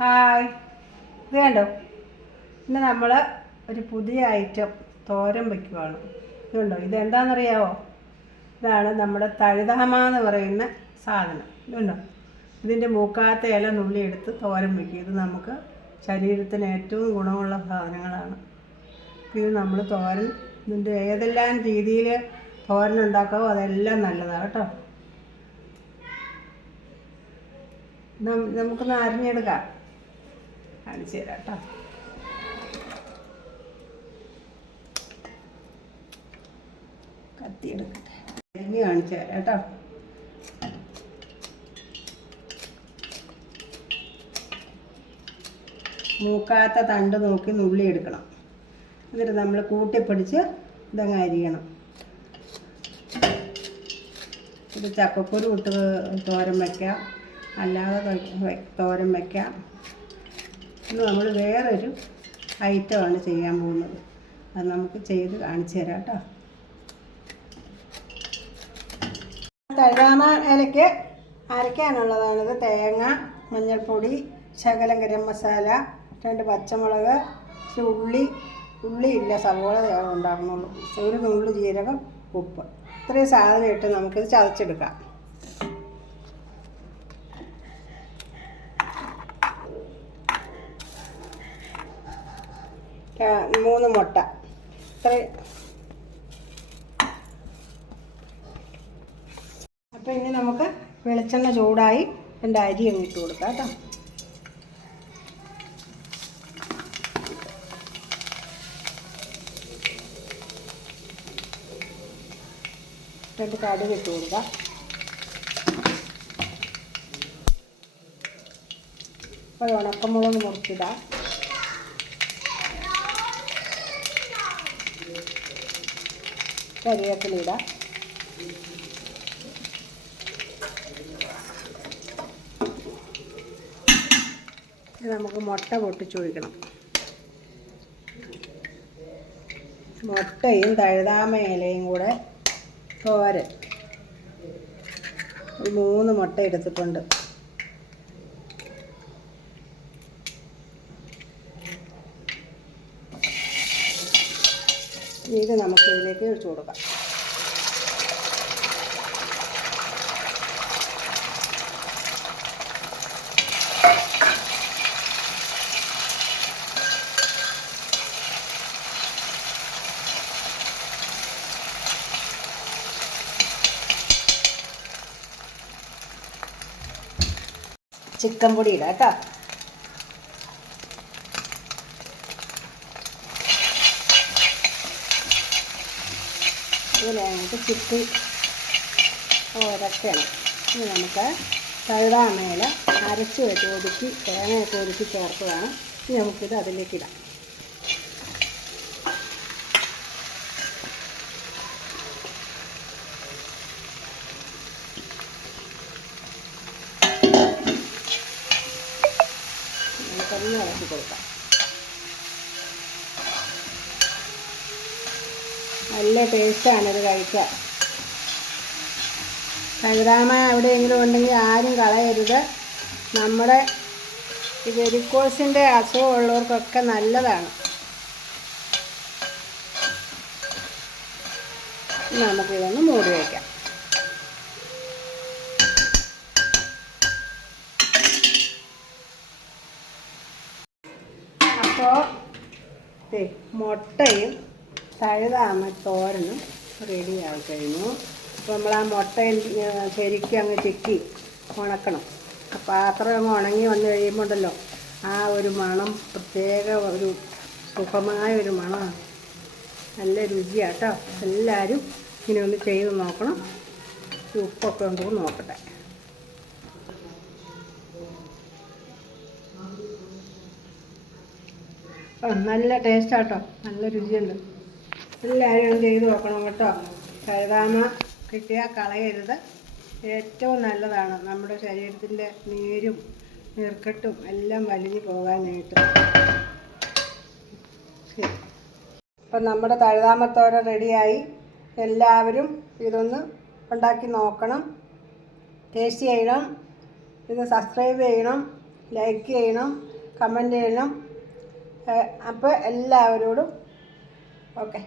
Hi, ഇത് കണ്ടോ? ഇന്ന് നമ്മൾ ഒരു പുതിയ ഐറ്റം തോരൻ വയ്ക്കുവാണ്. ഇതുണ്ടോ? ഇതെന്താണെന്നറിയാമോ? ഇതാണ് നമ്മുടെ തഴുതാമ എന്ന് പറയുന്ന സാധനം. ഇതുണ്ടോ? ഇതിൻ്റെ മൂക്കാത്ത ഇല നുള്ളിയെടുത്ത് തോരൻ വയ്ക്കും. ഇത് നമുക്ക് ശരീരത്തിന് ഏറ്റവും ഗുണമുള്ള സാധനങ്ങളാണ്. ഇത് നമ്മൾ തോരൻ ഇതിൻ്റെ ഏതെല്ലാം രീതിയിൽ തോരൻ ഉണ്ടാക്കാമോ അതെല്ലാം നല്ലതാണ് കേട്ടോ. നമുക്കൊന്ന് അരിഞ്ഞെടുക്കാം, കാണിച്ചു തരാം കേട്ടോ. കത്തിയെടുക്കട്ടെ, അരിഞ്ഞ് കാണിച്ചു തരാം കേട്ടോ. മൂക്കാത്ത തണ്ട് നോക്കി നുള്ളി എടുക്കണം. എന്നിട്ട് നമ്മൾ കൂട്ടിപ്പിടിച്ച് ഇതങ്ങ് അരിയണം. ഇത് ചക്കക്കുരു ഇട്ട് തോരൻ വയ്ക്കാം, അല്ലാതെ തോരൻ വയ്ക്കാം. ഇന്ന് നമ്മൾ വേറൊരു ഐറ്റമാണ് ചെയ്യാൻ പോകുന്നത്. അത് നമുക്ക് ചെയ്ത് കാണിച്ചു തരാം കേട്ടോ. തഴുതാമ ഇലയ്ക്ക് അരയ്ക്കാനുള്ളതാണിത്. തേങ്ങ, മഞ്ഞൾപ്പൊടി, ശകലം ഗരം മസാല, 2 പച്ചമുളക്, ഉള്ളിയില്ല, സവോള ഉണ്ടാകുന്നുള്ളൂ, ഒരു നുള്ളു ജീരകം, ഉപ്പ്. ഇത്രയും സാധനം ഇട്ട് നമുക്കിത് ചതച്ചെടുക്കാം. മൂന്ന് മുട്ട, ഇത്രയും. അപ്പോൾ ഇനി നമുക്ക് വെളിച്ചെണ്ണ ചൂടായി എൻ്റെ അരി അങ്ങ് ഇട്ട് കൊടുക്കാം കേട്ടോ. രണ്ട് കടുക് ഇട്ട് കൊടുക്കാം. അപ്പോൾ ഉണക്കമുളക് മുറിച്ചിടാം. കരിവേപ്പിലിടാം. നമുക്ക് മുട്ട പൊട്ടിച്ചൊഴിക്കണം. മുട്ടയും തഴുതാമ ഇലയും കൂടെ തോരൻ. ഒരു 3 മുട്ട എടുത്തിട്ടുണ്ട്. ഇത് നമുക്ക് ഇതിലേക്ക് ഒഴിച്ചു കൊടുക്കാം. ചിക്കൻ പൊടി ഇടാം കേട്ടോ. ഇതിലായിട്ട് ചിക്കി ഒരക്കണം. ഇനി നമുക്ക് തഴുതാമയില അരച്ച് വെച്ച് ഒതുക്കി തേങ്ങയൊക്കെ ഒതുക്കി ചേർത്തതാണ്. ഇനി നമുക്കിത് അതിലേക്കിടാം. നമുക്കൊന്ന് ഇളക്കി കൊടുക്കാം. നല്ല ടേസ്റ്റാണിത് കഴിക്കാൻ. തഴുതാമ എവിടെയെങ്കിലും ഉണ്ടെങ്കിൽ ആരും കളയരുത്. നമ്മുടെ ഈ വെരിക്കോസിൻ്റെ അസുഖമുള്ളവർക്കൊക്കെ നല്ലതാണ്. നമുക്കിതൊന്ന് മൂടി വയ്ക്കാം. അപ്പോൾ മുട്ടയും തഴുതാമ തോരനും റെഡിയായി കഴിഞ്ഞു. അപ്പോൾ നമ്മൾ ആ മുട്ടയിൽ ശരിക്കും അങ്ങ് ചിക്കി ഉണക്കണം. പാത്രം അങ്ങ് ഉണങ്ങി വന്നു കഴിയുമ്പോൾ ഉണ്ടല്ലോ, ആ ഒരു മണം പ്രത്യേക ഒരു സുഖമായ ഒരു മണമാണ്. നല്ല രുചിയാണ് കേട്ടോ. എല്ലാവരും ഇങ്ങനെ ഒന്ന് ചെയ്ത് നോക്കണം. ഉപ്പൊക്കെ ഉണ്ടോ നോക്കട്ടെ. നല്ല ടേസ്റ്റാണ് കേട്ടോ, നല്ല രുചിയുണ്ട്. എല്ലാവരും ചെയ്ത് നോക്കണം കേട്ടോ. തഴുതാമ കിട്ടിയാൽ കളയരുത്. ഏറ്റവും നല്ലതാണ് നമ്മുടെ ശരീരത്തിൻ്റെ നീരും നീർക്കെട്ടും എല്ലാം വലിഞ്ഞു പോകാനായിട്ട്. അപ്പം നമ്മുടെ തഴുതാമത്തോരൻ റെഡിയായി. എല്ലാവരും ഇതൊന്ന് ഉണ്ടാക്കി നോക്കണം. ടേസ്റ്റ് ചെയ്യണം. ഇത് സബ്സ്ക്രൈബ് ചെയ്യണം, ലൈക്ക് ചെയ്യണം, കമൻറ്റ് ചെയ്യണം. അപ്പോൾ എല്ലാവരോടും ഓക്കെ.